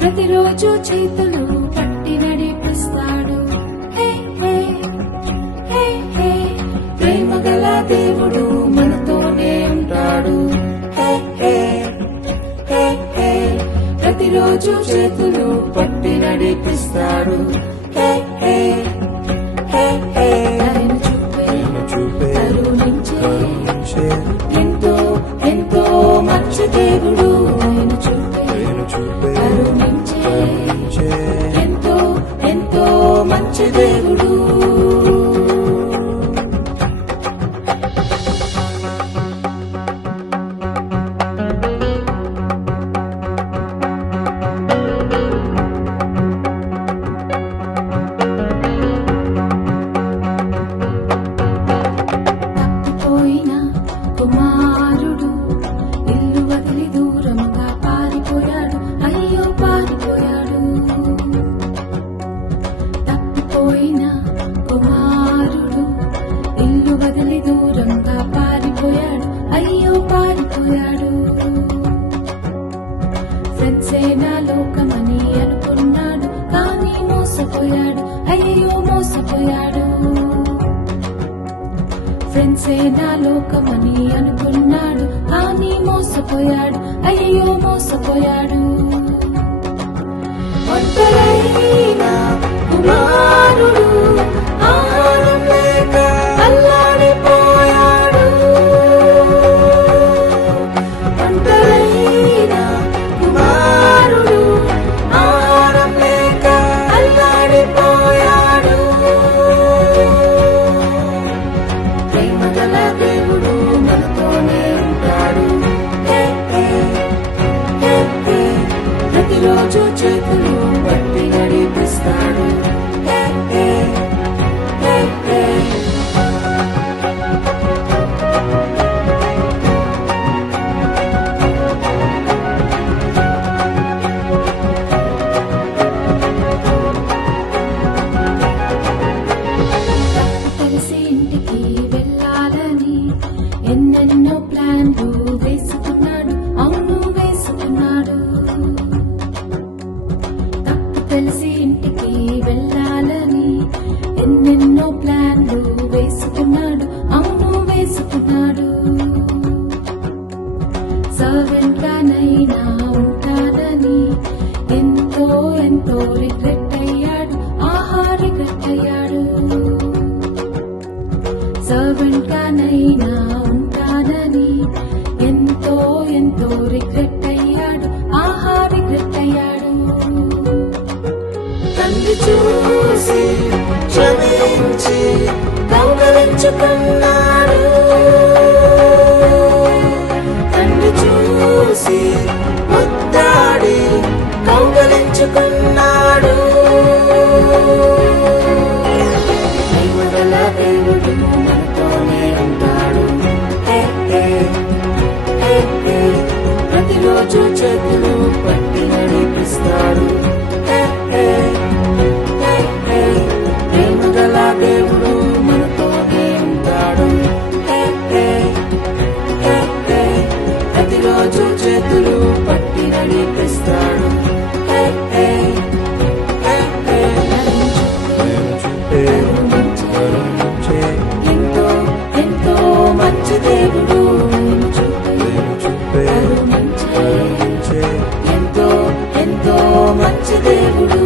ప్రతిరోజు చేతులు పట్టి నడిపిస్తాడు. ప్రేమగల దేవుడు మనతోనే ఉంటాడు. ప్రతిరోజు చేతులు పట్టి నడిపిస్తాడు. కరుణించే ఎంతో ఎంతో మంచి దేవుడు. ఎంతో ఎంతో మంచి దేవుడు. తప్పిపోయిన కుమారుడు ఇల్లు వదిలి దూరంగా పారిపోయాడు. అయ్యో పారిపోయాడు. తప్పిపోయిన కుమారుడు ఇల్లు వదిలి దూరంగా పారిపోయాడు. అయ్యో పారిపోయాడు. ఫ్రెండ్సే నా లోకమని అనుకున్నాడు, కానీ మోసపోయాడు. అయ్యో మోసపోయాడు. ఫ్రెండ్సే నా లోకమని అనుకున్నాడు, కానీ మోసపోయాడు. అయ్యో మోసపోయాడు. ఒంటరైన కుమారుడు ఆహారం లేక అల్లాడిపోయాడు. ఒంటరైన కుమారుడు ఆహారం లేక అల్లాడిపోయాడు. ప్రేమగల దేవుడు మనతోనే ఉంటాడు. ప్రతిరోజు చేతులు పట్టి నడిపిస్తాడు. కలిసి ఇంటికి వెళ్ళాలని ఎన్నెన్నో ప్లాన్లు వేసుకున్నాడు. అవును వేసుకున్నాడు. తప్పు తెలిసి ఇంటికి వెళ్ళాలని ఎన్నెన్నో ప్లాన్లు వేసుకున్నాడు. అవును వేసుకున్నాడు. సర్వెంట్ గానైనా ఉంటానని ఎంతో ఎంతో రిగ్రెట్ అయ్యాడు. ఆహా రిగ్రెట్ అయ్యాడు. సర్వెంట్ గానైనా ఉంటానని ఎంతో ఎంతో రిగ్రెట్ అయ్యాడు. ఆహా రిగ్రెట్ అయ్యాడు. తండ్రి చూసి క్షమించి కౌగలించుకున్నాడు. తండ్రి చూసి ముద్దాడి కౌగలించుకున్నాడు. ప్రేమగల దేవుడు మనతోనే ఉంటాడు. ప్రతిరోజు చేతులు పట్టి నడిపిస్తాడు. ప్రేమగల దేవుడు మనతోనే ఉంటాడు. ప్రతిరోజు చేతులు పట్టి నడిపిస్తాడు. ఎంతో ఎంతో మంచి దేవుడు. ఎంతో ఎంతో మంచి దేవుడు.